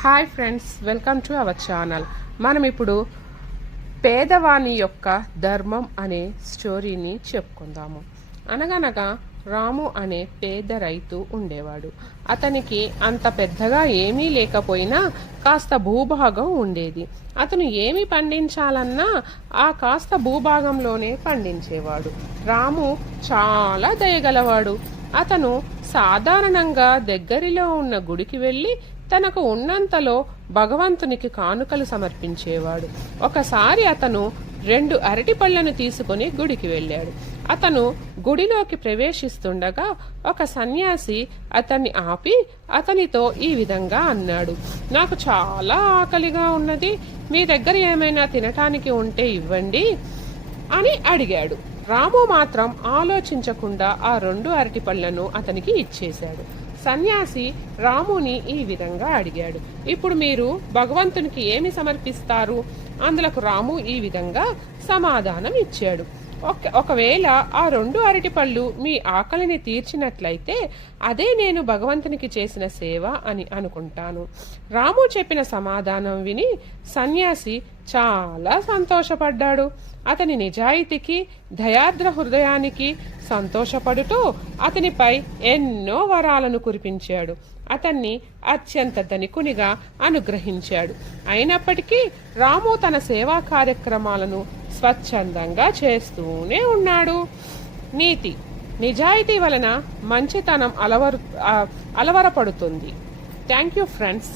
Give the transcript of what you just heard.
Hi friends, welcome to our channel. మనం ఇప్పుడు పేదవాని యొక్క ధర్మం అనే స్టోరీని చెప్పుకుందాము. అనగనగా రాము అనే పేద రైతు ఉండేవాడు. అతనికి అంత పెద్దగా ఏమీ లేకపోయినా కాస్త భూభాగం ఉండేది. అతను ఏమి పండించాలన్నా ఆ కాస్త భూభాగంలోనే పండించేవాడు. రాము చాలా దయగలవాడు. అతను సాధారణంగా దగ్గరలో ఉన్న గుడికి వెళ్ళి తనకు ఉన్నంతలో భగవంతునికి కానుకలు సమర్పించేవాడు. ఒకసారి అతను 2 అరటి పళ్లను తీసుకుని గుడికి వెళ్ళాడు. అతను గుడిలోకి ప్రవేశిస్తుండగా ఒక సన్యాసి అతన్ని ఆపి అతనితో ఈ విధంగా అన్నాడు, నాకు చాలా ఆకలిగా ఉన్నది, మీ దగ్గర ఏమైనా తినటానికి ఉంటే ఇవ్వండి అని అడిగాడు. రాము మాత్రం ఆలోచించకుండా ఆ 2 అరటి పళ్లను అతనికి ఇచ్చేశాడు. సన్యాసి రాముని ఈ విధంగా అడిగాడు, ఇప్పుడు మీరు భగవంతునికి ఏమి సమర్పిస్తారు? అందులకు రాము ఈ విధంగా సమాధానం ఇచ్చాడు, ఒకవేళ ఆ 2 అరటి పళ్ళు మీ ఆకలిని తీర్చినట్లయితే అదే నేను భగవంతునికి చేసిన సేవ అని అనుకుంటాను. రాము చెప్పిన సమాధానం విని సన్యాసి చాలా సంతోషపడ్డాడు. అతని నిజాయితీకి, దయార్ద్ర హృదయానికి సంతోషపడుతూ అతనిపై ఎన్నో వరాలను కురిపించాడు. అతన్ని అత్యంత ధనికునిగా అనుగ్రహించాడు. అయినప్పటికీ రాము తన సేవా కార్యక్రమాలను స్వచ్ఛందంగా చేస్తూనే ఉన్నాడు. నీతి: నిజాయితీ వలన మంచితనం అలవరపడుతుంది. Thank you friends.